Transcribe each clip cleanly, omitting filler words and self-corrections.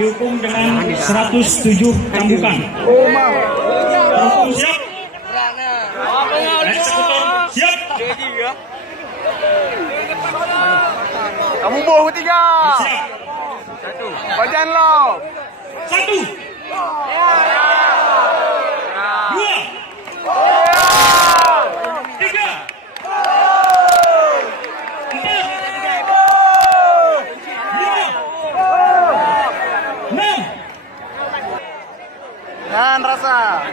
Dihukum dengan 107 cambukan. Hukum siap? Eksekutor siap? Kamu boh ketiga. Siap. Bajan lo. 1 2 3 Nan rasa.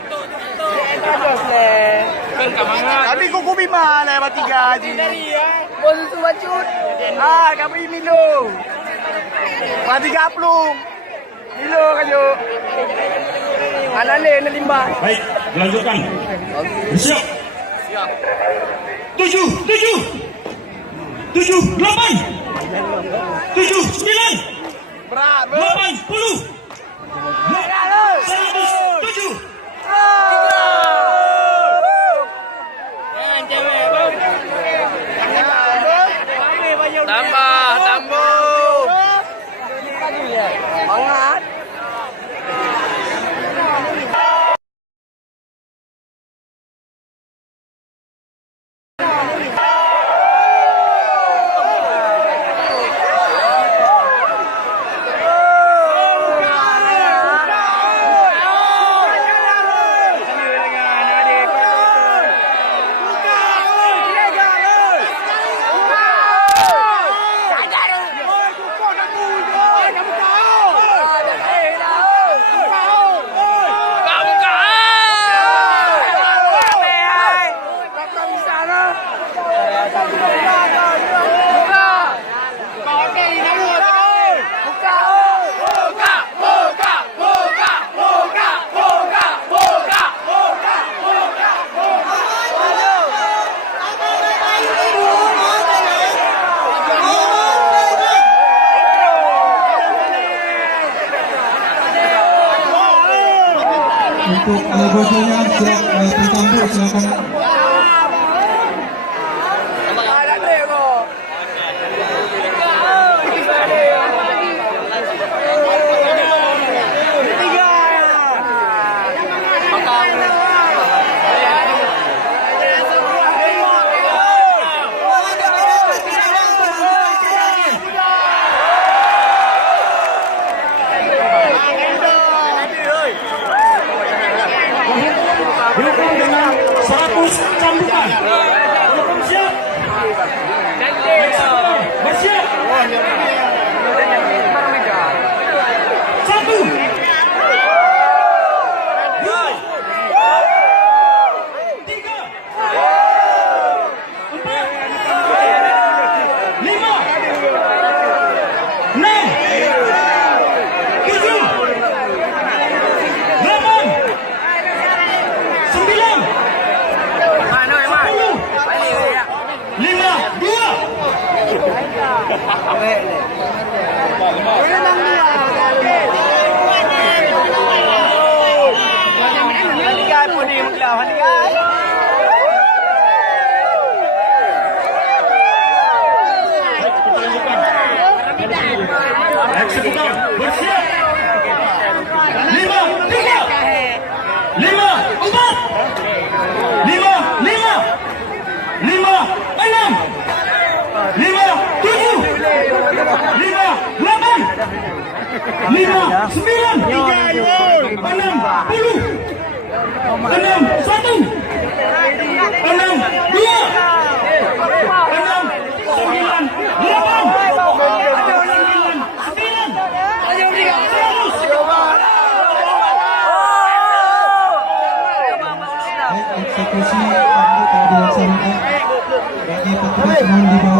Tapi kuku bima lah bertiga je. Bos susu bacut. Kami Milo. Bertiga pelung. Milo kayu. Anale na limbah. Baik, lanjutkan. Siap. 7 8 7 9 80 107. Tambah. Semangat. Untuk bosnya siap bercampur silakan. Dihukum dengan 100 Bersiap. 1, 2, 3, 4, 5, 6, 7, 8, 9, 10, 5, 2. Halikan po ni Maglaw, halikan. Eksekutor bersiap. 5, 3, 5, 4, 5, 5, 5, 6, 5, 7, 5, 8, 5, 9, 6, 10, 6, 1, 6, 2, 6, 9, 8, Eksekusi kambuk telah dilaksanakan bagi petugas mohon di bawah